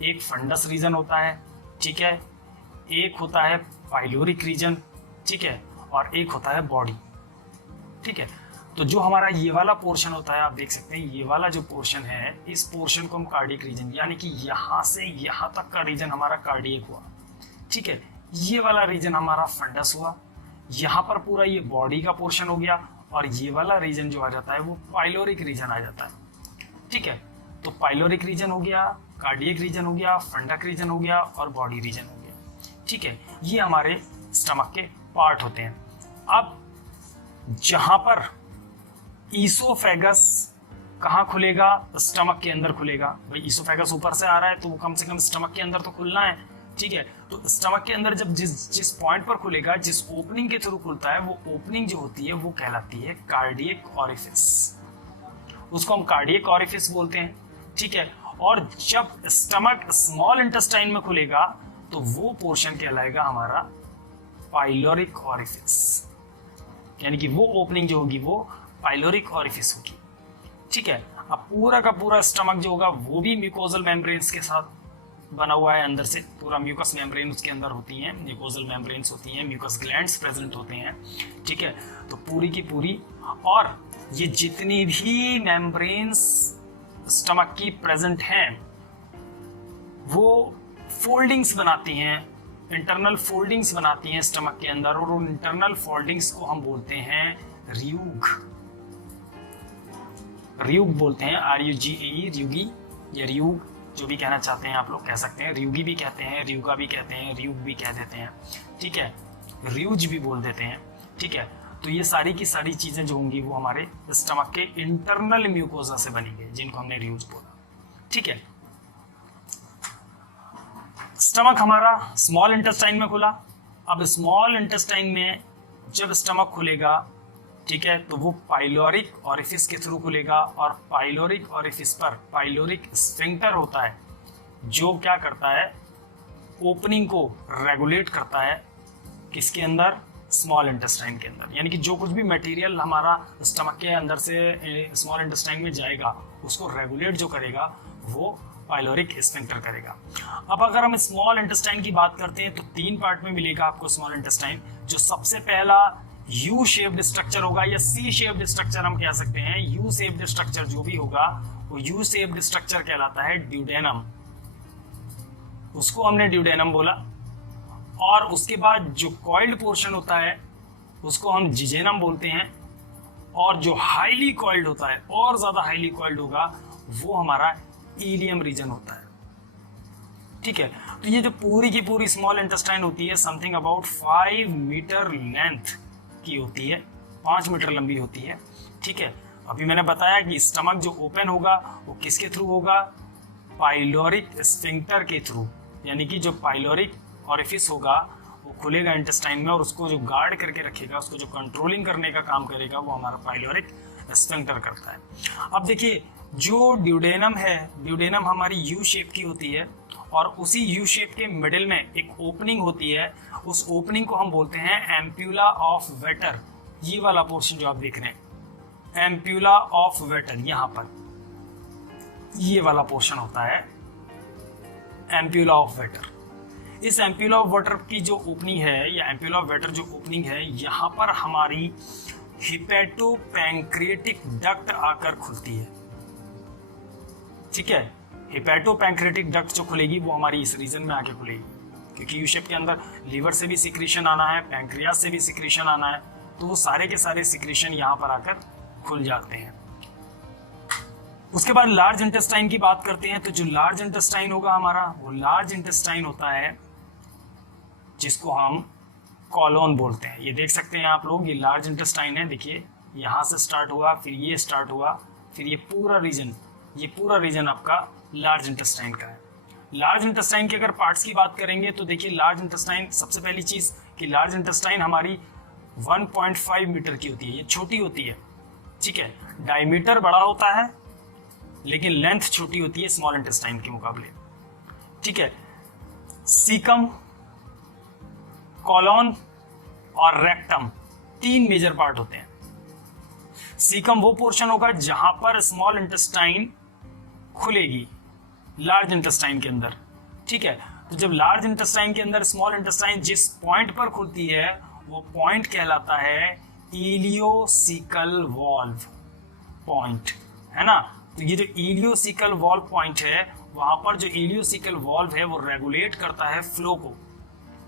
एक फंडस रीजन होता है, ठीक है, एक होता है पाइलोरिक रीजन, ठीक है, और एक होता है बॉडी, ठीक है। तो जो हमारा ये वाला पोर्शन होता है, आप देख सकते हैं ये वाला जो पोर्शन है, इस पोर्शन को हम कार्डियक रीजन, यानी कि यहाँ से यहाँ तक का रीजन हमारा कार्डियक हुआ, ठीक है। ये वाला रीजन हमारा फंडस हुआ, यहाँ पर पूरा ये बॉडी का पोर्शन हो गया, और ये वाला रीजन जो आ जाता है वो पाइलोरिक रीजन आ जाता है, ठीक है। तो पाइलोरिक रीजन हो गया, कार्डियक रीजन हो गया, फंडक रीजन हो गया, और बॉडी रीजन हो गया, ठीक है। ये हमारे स्टमक के पार्ट होते हैं। अब जहां पर ईसोफेगस कहाँ खुलेगा, स्टमक के अंदर खुलेगा। भाई ईसोफेगस ऊपर से आ रहा है तो वो कम से कम स्टमक के अंदर तो खुलना है, ठीक है। तो स्टमक के अंदर जब जिस पॉइंट पर खुलेगा, जिस ओपनिंग के थ्रू खुलता है, वो ओपनिंग जो होती है वो कहलाती है कार्डियक ऑरिफिस, उसको हम कार्डियक ऑरिफिस बोलते हैं, ठीक है। और जब स्टमक स्मॉल इंटेस्टाइन में खुलेगा तो वो पोर्शन कहलाएगा हमारा पाइलोरिक ऑरिफिस, यानी कि वो ओपनिंग जो होगी वो पाइलोरिक ऑरिफिस होगी, ठीक है। अब पूरा का पूरा स्टमक जो होगा वो भी म्यूकोजल मेम्ब्रेन्स के साथ बना हुआ है, अंदर से पूरा म्यूकस मेम्ब्रेन उसके अंदर होती हैं, म्यूकोजल मेम्ब्रेन्स होती हैं, म्यूकस ग्लैंड्स प्रेजेंट होते हैं, ठीक है। तो पूरी की पूरी, और ये जितनी भी मेम्ब्रेन्स स्टमक की प्रेजेंट हैं वो फोल्डिंग्स बनाती हैं, इंटरनल फोल्डिंग्स बनाती हैं स्टमक के अंदर, और उन इंटरनल फोल्डिंग्स को हम बोलते हैं रियूग, रियूग बोलते हैं, RUGE, रियूगी या रियूग, जो भी कहना चाहते हैं आप लोग कह सकते हैं। रियूगी भी कहते हैं, रियूगा भी कहते हैं, रियूग भी कह देते हैं, ठीक है, रियूज भी बोल देते हैं, ठीक है। तो ये सारी की सारी चीजें जो होंगी वो हमारे स्टमक के इंटरनल म्यूकोजा से बनी गई, जिनको हमने रियूज बोला, ठीक है। स्टमक हमारा स्मॉल इंटेस्टाइन में खुला। अब स्मॉल इंटेस्टाइन में जब स्टमक खुलेगा, ठीक है, तो वो पाइलोरिक ऑरिफिस के थ्रू खुलेगा, और पाइलोरिक ऑरिफिस पर पाइलोरिक स्फिंक्टर होता है जो क्या करता है, ओपनिंग को रेगुलेट करता है, किसके अंदर, स्मॉल इंटेस्टाइन के अंदर। यानी कि जो कुछ भी मटेरियल हमारा स्टमक के अंदर से स्मॉल इंटेस्टाइन में जाएगा उसको रेगुलेट जो करेगा वो पाइलोरिक स्फिंक्टर करेगा। अब अगर हम स्मॉल इंटेस्टाइन की बात करते हैं तो 3 पार्ट में मिलेगा आपको स्मॉल इंटेस्टाइन। जो सबसे पहला यू शेप्ड स्ट्रक्चर होगा, या सी शेप्ड स्ट्रक्चर हम कह सकते हैं, यू शेप्ड स्ट्रक्चर जो भी होगा वो यू शेप्ड स्ट्रक्चर कहलाता है ड्यूडेनम, उसको हमने ड्यूडेनम बोला। और उसके बाद जो कॉइल्ड पोर्शन होता है उसको हम जिजेनम बोलते हैं, और जो हाईली कॉइल्ड होता है और ज्यादा हाईली कॉइल्ड होगा वो हमारा इलियम रीजन होता है, ठीक है। तो ये जो पूरी की पूरी स्मॉल इंटेस्टाइन होती है समथिंग अबाउट 5 मीटर लेंथ की होती है, 5 मीटर लंबी होती है, ठीक है। अभी मैंने बताया कि स्टमक जो ओपन होगा वो किसके थ्रू होगा, पाइलोरिक स्फिंक्टर के थ्रू, यानी कि जो पाइलोरिक ऑरिफिस होगा वो खुलेगा इंटेस्टाइन में, और उसको जो गार्ड करके रखेगा, उसको जो कंट्रोलिंग करने का काम करेगा वो हमारा पाइलोरिक स्फिंक्टर करता है। अब देखिए जो ड्यूडेनम है, ड्यूडेनम हमारी यू शेप की होती है, और उसी यू शेप के मिडिल में एक ओपनिंग होती है, उस ओपनिंग को हम बोलते हैं एम्प्यूला ऑफ वेटर। ये वाला पोर्शन जो आप देख रहे हैं एम्प्यूला ऑफ वेटर, यहाँ पर ये वाला पोर्शन होता है एम्प्यूला ऑफ वेटर। इस एम्प्यूला ऑफ वेटर की जो ओपनिंग है, या एम्प्यूला ऑफ वेटर जो ओपनिंग है, यहाँ पर हमारी हिपेटोपैंक्रियाटिक डक्ट आकर खुलती है, ठीक है। हिपेटोपैंक्रियाटिक डक्ट जो खुलेगी वो हमारी इस रीजन में आके खुलेगी, क्योंकि यू शेप के अंदर लीवर से भी सिक्रीशन आना है, पैंक्रियास से भी सिक्रीशन आना है, तो वो सारे के सारे सिक्रीशन यहाँ पर आकर खुल जाते हैं। उसके बाद लार्ज इंटेस्टाइन की बात करते हैं, तो जो लार्ज इंटेस्टाइन होगा हमारा, वो लार्ज इंटेस्टाइन होता है जिसको हम कॉलोन बोलते हैं। ये देख सकते हैं आप लोग, ये लार्ज इंटेस्टाइन है, देखिए यहाँ से स्टार्ट हुआ, फिर ये स्टार्ट हुआ, फिर ये पूरा रीजन आपका लार्ज इंटेस्टाइन का है। लार्ज इंटेस्टाइन के अगर पार्ट्स की बात करेंगे तो देखिए लार्ज इंटेस्टाइन, सबसे पहली चीज कि लार्ज इंटेस्टाइन हमारी 1.5 मीटर की होती है, ये छोटी होती है, ठीक है। डायमीटर बड़ा होता है लेकिन लेंथ छोटी होती है स्मॉल इंटेस्टाइन के मुकाबले, ठीक है। सीकम, कॉलोन और रेक्टम 3 मेजर पार्ट होते हैं। सीकम वो पोर्शन होगा जहां पर स्मॉल इंटेस्टाइन खुलेगी लार्ज इंटेस्टाइन के अंदर, ठीक है। तो जब लार्ज इंटेस्टाइन के अंदर स्मॉल इंटेस्टाइन जिस पॉइंट पर खुलती है वो पॉइंट कहलाता है इलियोसिकल वॉल्व पॉइंट, है ना। तो ये जो इलियोसिकल वॉल्व पॉइंट है, वहां पर जो इलियोसिकल वॉल्व है वो रेगुलेट करता है फ्लो को।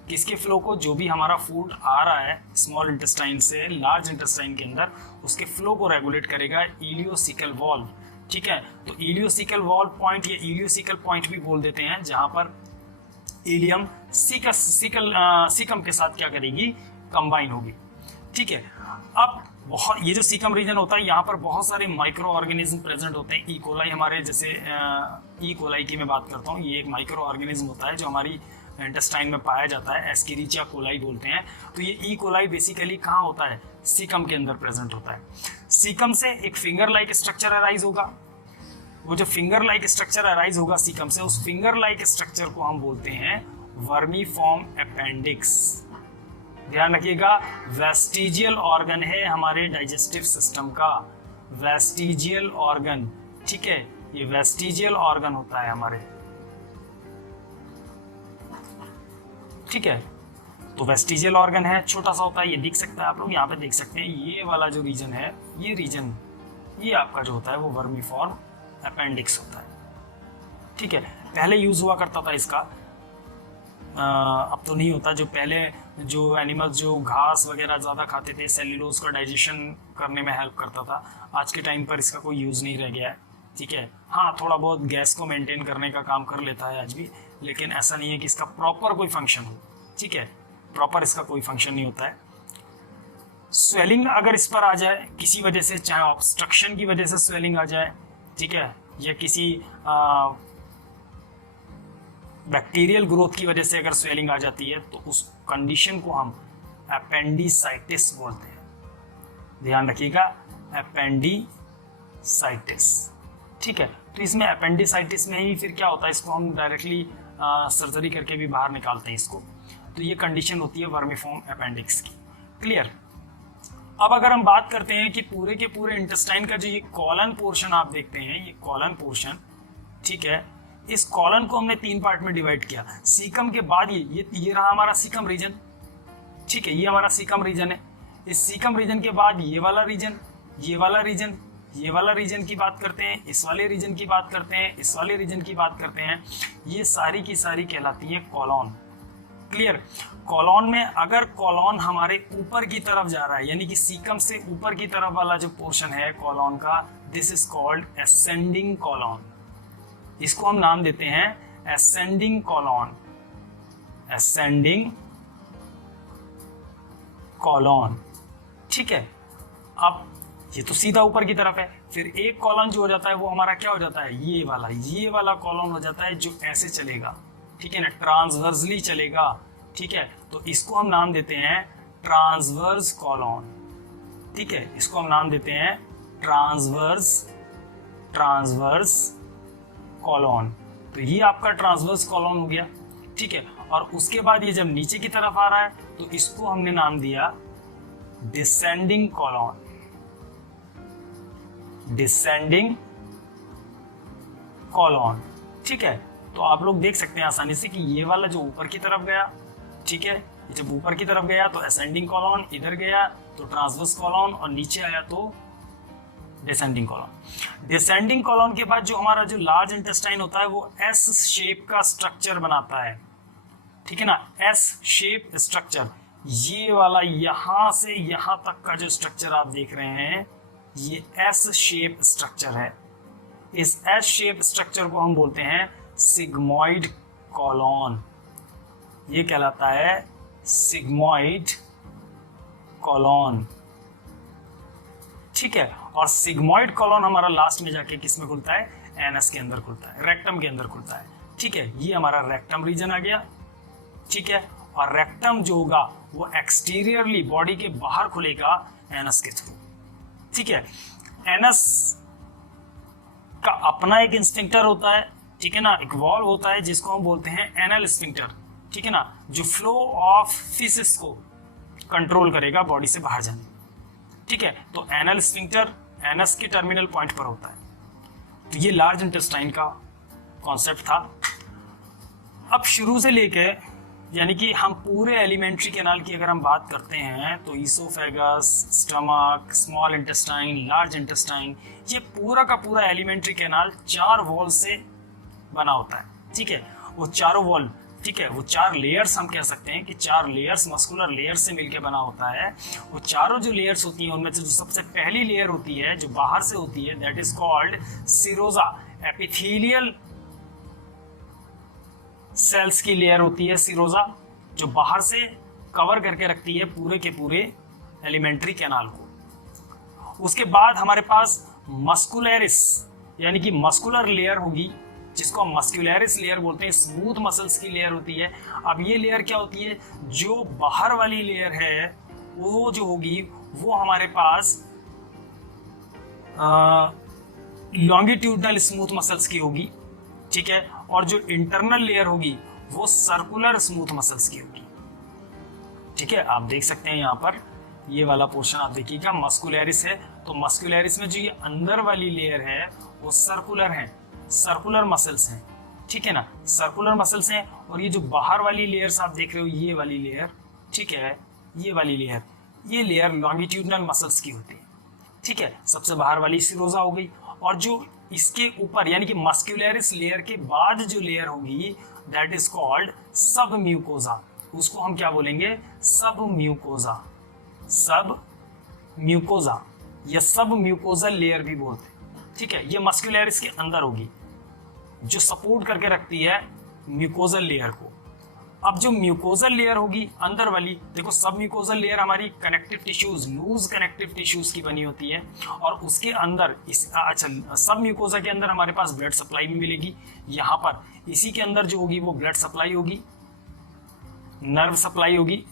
किसके फ्लो को? जो भी हमारा फूड आ रहा है स्मॉल इंटेस्टाइन से लार्ज इंटेस्टाइन के अंदर, उसके फ्लो को रेगुलेट करेगा इलियोसिकल वॉल्व, ठीक है। तो इलियोसिकल वॉल्व पॉइंट या इलियोसिकल पॉइंट भी बोल देते हैं, जहां पर इलियम सीकम के साथ क्या करेगी? कंबाइन होगी, ठीक है। अब बहुत ये जो सीकम रीजन होता है, यहाँ पर बहुत सारे माइक्रो ऑर्गेनिज्म प्रेजेंट होते हैं। ई कोलाई हमारे जैसे ई कोलाई की मैं बात करता हूँ, ये एक माइक्रो ऑर्गेनिज्म होता है जो हमारी इंटेस्टाइन में पाया जाता है, एस्केरिचिया कोलाई बोलते हैं। तो ये ई कोलाई बेसिकली कहाँ होता है? सीकम के अंदर प्रेजेंट होता है। सीकम से एक फिंगर लाइक स्ट्रक्चर अराइज होगा। वो जो फिंगर लाइक स्ट्रक्चर अराइज होगा सीकम से, उस फिंगर लाइक स्ट्रक्चर को हम बोलते हैं वर्मीफॉर्म अपेंडिक्स। ध्यान रखिएगा, वेस्टिजियल ऑर्गन है हमारे डाइजेस्टिव सिस्टम का, वेस्टिजियल ऑर्गन, ठीक है। ये वेस्टिजियल ऑर्गन होता है हमारे, ठीक है। तो वेस्टिजियल ऑर्गन है, छोटा सा होता है, ये दिख सकता है, आप लोग यहाँ पे देख सकते हैं। ये वाला जो रीजन है, ये रीजन, ये आपका जो होता है वो वर्मीफॉर्म अपेंडिक्स होता है, ठीक है। पहले यूज हुआ करता था इसका, अब तो नहीं होता। जो पहले जो एनिमल्स जो घास वगैरह ज़्यादा खाते थे, सेल्यूलोज का डाइजेशन करने में हेल्प करता था। आज के टाइम पर इसका कोई यूज़ नहीं रह गया है, ठीक है। हाँ, थोड़ा बहुत गैस को मेंटेन करने का काम कर लेता है आज भी, लेकिन ऐसा नहीं है कि इसका प्रॉपर कोई फंक्शन हो, ठीक है। प्रॉपर इसका कोई फंक्शन नहीं होता है। स्वेलिंग अगर इस पर आ जाए किसी वजह से, चाहे ऑब्स्ट्रक्शन की वजह से स्वेलिंग आ जाए, ठीक है, या किसी बैक्टीरियल ग्रोथ की वजह से अगर स्वेलिंग आ जाती है, तो उस कंडीशन को हम एपेंडिसाइटिस बोलते हैं। ध्यान रखिएगा, एपेंडिसाइटिस, ठीक है। तो इसमें एपेंडिसाइटिस में ही फिर क्या होता है, इसको हम डायरेक्टली सर्जरी करके भी बाहर निकालते हैं इसको। तो ये कंडीशन होती है वर्मीफॉर्म अपेंडिक्स की। क्लियर। अब अगर हम बात करते हैं कि पूरे के पूरे इंटेस्टाइन का जो ये कॉलन पोर्शन आप देखते हैं, ये कॉलन पोर्शन, ठीक है, इस कॉलन को हमने 3 पार्ट में डिवाइड किया। सीकम के बाद ये रहा हमारा सीकम रीजन, ठीक है, ये हमारा सीकम रीजन है। इस सीकम रीजन के बाद ये वाला रीजन, ये वाला रीजन, ये वाला रीजन की बात करते हैं, इस वाले रीजन की बात करते हैं, इस वाले रीजन की बात करते हैं। ये सारी की सारी कहलाती है कॉलॉन। क्लियर। कॉलॉन में अगर कॉलॉन हमारे ऊपर की तरफ जा रहा है, यानी कि सीकम से ऊपर की तरफ वाला जो पोर्शन है कॉलॉन का, this is called ascending colon. इसको हम नाम देते हैं असेंडिंग कॉलॉन, असेंडिंग कॉलॉन, ठीक है। अब ये तो सीधा ऊपर की तरफ है, फिर एक कॉलम जो हो जाता है वो हमारा क्या हो जाता है, ये वाला कॉलम हो जाता है जो ऐसे चलेगा, ठीक है ना, ट्रांसवर्सली चलेगा, ठीक है। तो इसको हम नाम देते हैं ट्रांसवर्स कॉलम, ठीक है। इसको हम नाम देते हैं ट्रांसवर्स कॉलम। तो ये आपका ट्रांसवर्स कॉलम हो गया, ठीक है। और उसके बाद ये जब नीचे की तरफ आ रहा है तो इसको हमने नाम दिया डिसेंडिंग कॉलम, डिसेंडिंग कॉलम, ठीक है। तो आप लोग देख सकते हैं आसानी से कि ये वाला जो ऊपर की तरफ गया, ठीक है, जब ऊपर की तरफ गया तो असेंडिंग कॉलम, इधर गया तो ट्रांसवर्स कॉलम, और नीचे आया तो डिसेंडिंग कॉलम। डिसेंडिंग कॉलम के बाद जो हमारा जो लार्ज इंटेस्टाइन होता है वो एस शेप का स्ट्रक्चर बनाता है, ठीक है ना, एस शेप स्ट्रक्चर। ये वाला यहां से यहां तक का जो स्ट्रक्चर आप देख रहे हैं ये एस शेप स्ट्रक्चर है। इस एस शेप स्ट्रक्चर को हम बोलते हैं सिग्मोइड कॉलम। ये कहलाता है सिग्मोइड कॉलम, ठीक है। और सिग्मोइड कॉलम हमारा लास्ट में जाके किस में खुलता है, एनस के अंदर खुलता है, रेक्टम के अंदर खुलता है, ठीक है। ये हमारा रेक्टम रीजन आ गया, ठीक है। और रेक्टम जो होगा वो एक्सटीरियरली बॉडी के बाहर खुलेगा एनस के थ्रू, ठीक है। एनस का अपना एक इंस्टिंक्टर होता है, ठीक है ना, एक वॉल्व होता है जिसको हम बोलते हैं एनल स्फिंक्टर, ठीक है ना, जो फ्लो ऑफ फीसेस को कंट्रोल करेगा बॉडी से बाहर जाने, ठीक है। तो एनल स्फिंक्टर एनस के टर्मिनल पॉइंट पर होता है। तो ये लार्ज इंटेस्टाइन का कॉन्सेप्ट था। अब शुरू से लेके यानी कि हम पूरे एलिमेंट्री कैनाल की अगर हम बात करते हैं तो oesophagus, stomach, small intestine, large intestine, ये पूरा का पूरा एलिमेंट्री कैनाल 4 वॉल से बना होता है। ठीक है, वो चारों वॉल, ठीक है, वो 4 लेयर्स हम कह सकते हैं कि 4 लेयर्स मस्कुलर लेयर्स से मिलकर बना होता है। वो चारों जो लेयर्स होती हैं उनमें से जो सबसे पहली लेयर होती है जो बाहर से होती है, that is called serosa. Epithelial cells की लेयर होती है सीरोजा, जो बाहर से कवर करके रखती है पूरे के पूरे एलिमेंट्री कैनाल को। उसके बाद हमारे पास मस्कुलरिस यानी कि मस्कुलर लेयर होगी, जिसको हम मस्कुलरिस लेयर बोलते हैं, स्मूथ मसल्स की लेयर होती है। अब ये लेयर क्या होती है, जो बाहर वाली लेयर है वो जो होगी वो हमारे पास लॉन्गिट्यूडनल स्मूथ मसल्स की होगी। ठीक है, और जो इंटरनल लेयर होगी वो सर्कुलर स्मूथ मसल्स की होगी। ठीक है, आप देख सकते हैं यहाँ पर ये वाला पोर्शन आप देखिएगा, मस्कुलरिस है, तो मस्कुलरिस में जो ये अंदर वाली लेयर है वो सर्कुलर है, सर्कुलर मसल्स हैं। ठीक है ना, सर्कुलर मसल्स हैं। और ये जो बाहर वाली लेयर्स आप देख रहे हो, ये वाली लेयर, ठीक है, ये वाली लेयर, ये लेयर लॉन्गिट्यूडनल मसल्स की होती है। ठीक है, सबसे बाहर वाली सीरोजा हो गई। और जो इसके ऊपर यानी कि मस्कुलरिस लेयर के बाद जो लेयर होगी दैट इज कॉल्ड सब म्यूकोजा। उसको हम क्या बोलेंगे, सब म्यूकोजा, सब म्यूकोजा या सब म्यूकोजल लेयर भी बोलते हैं। ठीक है, ये मस्कुलरिस के अंदर होगी जो सपोर्ट करके रखती है म्यूकोजल लेयर को। अब जो म्यूकोजल लेयर होगी अंदर वाली, देखो सब म्यूकोजल लेयर हमारी connective tissues, loose connective tissues की बनी होती है। और उसके अंदर अच्छा, सब म्यूकोजा के अंदर हमारे पास ब्लड सप्लाई भी मिलेगी। यहाँ पर इसी के अंदर जो होगी वो ब्लड सप्लाई होगी, नर्व सप्लाई होगी।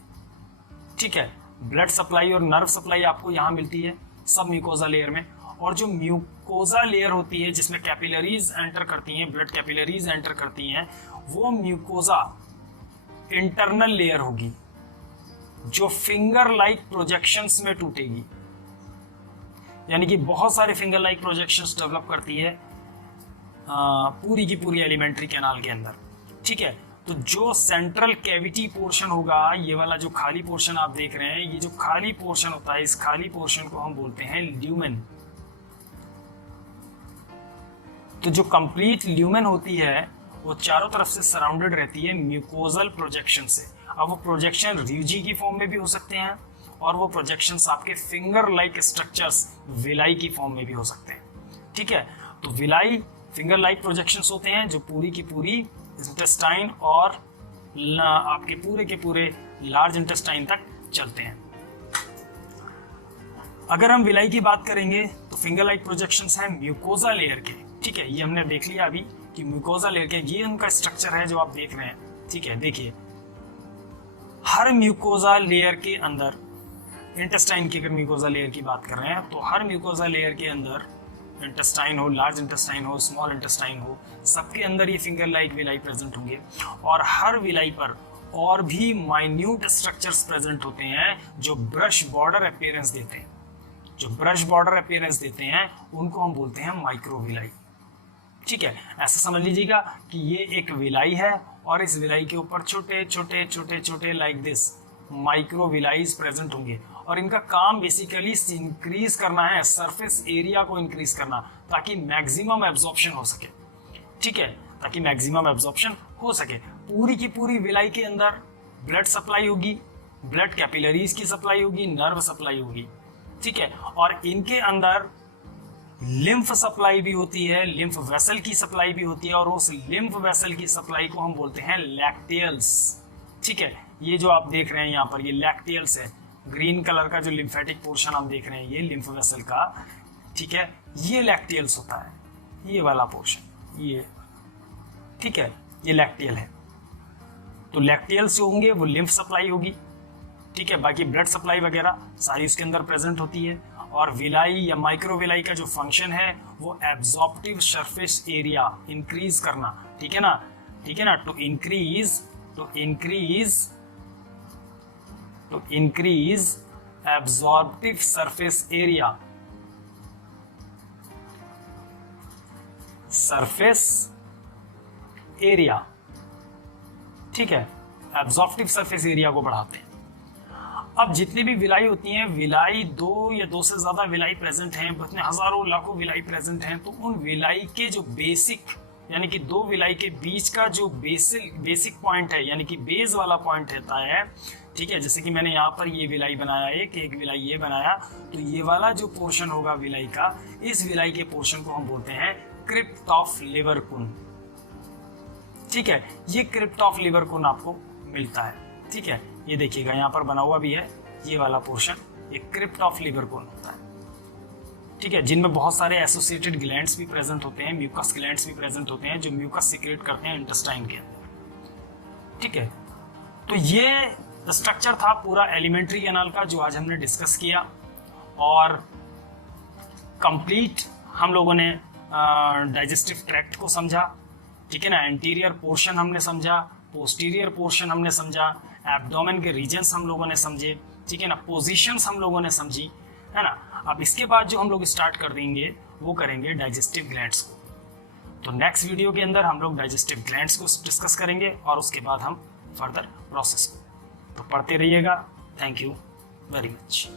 ठीक है, ब्लड सप्लाई और नर्व सप्लाई आपको यहाँ मिलती है सब म्यूकोजा लेयर में। और जो म्यूकोजा लेयर होती है जिसमें कैपिलरीज एंटर करती हैं, ब्लड कैपिलरीज एंटर करती हैं, वो म्यूकोजा इंटरनल लेयर होगी जो फिंगर लाइक प्रोजेक्शंस में टूटेगी, यानी कि बहुत सारे फिंगर लाइक प्रोजेक्शंस डेवलप करती है पूरी की पूरी एलिमेंट्री कैनाल के अंदर। ठीक है, तो जो सेंट्रल कैविटी पोर्शन होगा, ये वाला जो खाली पोर्शन आप देख रहे हैं, ये जो खाली पोर्शन होता है, इस खाली पोर्शन को हम बोलते हैं ल्यूमेन। तो जो कंप्लीट ल्यूमेन होती है वो चारों तरफ से सराउंडेड रहती है म्यूकोजल प्रोजेक्शन से। अब वो प्रोजेक्शन रिजी की फॉर्म में भी हो सकते हैं और वो प्रोजेक्शंस आपके फिंगर लाइक स्ट्रक्चर्स विलाई की फॉर्म में भी हो सकते हैं। ठीक है, तो विलाई फिंगर लाइक प्रोजेक्शंस होते हैं जो पूरी की पूरी इंटेस्टाइन और आपके पूरे के पूरे लार्ज इंटेस्टाइन तक चलते हैं। अगर हम विलाई की बात करेंगे तो फिंगर लाइक प्रोजेक्शंस हैं म्यूकोजा लेयर के। ठीक है, ये हमने देख लिया अभी कि म्यूकोजा लेयर के ये उनका स्ट्रक्चर है जो आप देख रहे हैं। ठीक है, देखिए हर म्यूकोजा लेयर के अंदर, इंटेस्टाइन की अगर म्यूकोजा लेयर की बात कर रहे हैं तो हर म्यूकोजा लेयर के अंदर इंटेस्टाइन हो, लार्ज इंटेस्टाइन हो, स्मॉल इंटेस्टाइन हो, सबके अंदर ये फिंगर लाइक विलाई प्रेजेंट होंगे। और हर विलाई पर और भी माइन्यूट स्ट्रक्चर्स प्रेजेंट होते हैं जो ब्रश बॉर्डर अपीयरेंस देते हैं। जो ब्रश बॉर्डर अपीयरेंस देते हैं उनको हम बोलते हैं माइक्रोविलाई। ठीक है, ऐसा समझ लीजिएगा कि ये एक विलाई है और इस विलाई के ऊपर छोटे छोटे छोटे छोटे लाइक दिस माइक्रोविलाईज प्रेजेंट होंगे। और इनका काम बेसिकली इंक्रीज करना है, सरफेस एरिया को इंक्रीज करना, ताकि मैक्सिमम एब्जॉर्प्शन हो सके। ठीक है, ताकि मैक्सिमम एब्जॉर्प्शन हो सके। पूरी की पूरी विलाई के अंदर ब्लड सप्लाई होगी, ब्लड कैपिलरीज की सप्लाई होगी, नर्व सप्लाई होगी। ठीक है, और इनके अंदर लिम्फ सप्लाई भी होती है, लिम्फ वेसल की सप्लाई भी होती है, और उस लिम्फ वेसल की सप्लाई को हम बोलते हैं लैक्टियल्स। ठीक है, ये जो आप देख रहे हैं यहाँ पर ये लैक्टियल्स है, ग्रीन कलर का जो लिम्फेटिक पोर्शन आप देख रहे हैं ये लिम्फ वेसल का। ठीक है, ये लैक्टियल्स होता है, ये वाला पोर्शन ये। ठीक है, ये लैक्टियल है। तो लैक्टियल्स जो होंगे वो लिम्फ सप्लाई होगी। ठीक है, बाकी ब्लड सप्लाई वगैरह सारी उसके अंदर प्रेजेंट होती है। और विलाई या माइक्रोविलाई का जो फंक्शन है वो एब्जॉर्प्टिव सरफेस एरिया इंक्रीज करना। ठीक है ना, ठीक है ना, to increase absorptive surface area, ठीक है, एब्जॉर्प्टिव सरफेस एरिया को बढ़ाते हैं। अब जितनी भी विलाई होती हैं, विलाई दो या दो से ज्यादा विलाई प्रेजेंट हैं, उसमें हजारों लाखों विलाई प्रेजेंट हैं, तो उन विलाई के जो बेसिक यानी कि दो विलाई के बीच का जो बेसिक पॉइंट है, यानी कि बेस वाला पॉइंट रहता है, ठीक है, जैसे कि मैंने यहाँ पर ये विलाई बनाया, एक विलाई ये बनाया, तो ये वाला जो पोर्शन होगा विलाई का, इस विलाई के पोर्शन को हम बोलते हैं क्रिप्ट ऑफ लिवरकुन। ठीक है, ये क्रिप्ट ऑफ लिवरकुन आपको मिलता है। ठीक है, ये देखिएगा यहाँ पर बना हुआ भी है, ये वाला पोर्शन, ये क्रिप्ट ऑफ लिवरकुन होता है। ठीक है, जिनमें बहुत सारे एसोसिएटेड ग्लैंड्स भी प्रेजेंट होते हैं, म्यूकस ग्लैंड्स भी प्रेजेंट होते हैं, जो म्यूकस सिक्रेट करते हैं इंटेस्टाइन के अंदर। ठीक है, तो ये स्ट्रक्चर था पूरा एलिमेंट्री कैनाल का, जो आज हमने डिस्कस किया, और कंप्लीट हम लोगों ने डाइजेस्टिव ट्रैक्ट को समझा। ठीक है ना, एंटीरियर पोर्शन हमने समझा, पोस्टीरियर पोर्शन हमने समझा, एब्डोमेन के रीजन्स हम लोगों ने समझे। ठीक है ना, पोजीशंस हम लोगों ने समझी, है ना। अब इसके बाद जो हम लोग स्टार्ट कर देंगे वो करेंगे डाइजेस्टिव ग्लैंड्स को। तो नेक्स्ट वीडियो के अंदर हम लोग डाइजेस्टिव ग्लैंड्स को डिस्कस करेंगे और उसके बाद हम फर्दर प्रोसेस को। तो पढ़ते रहिएगा। Thank you very much.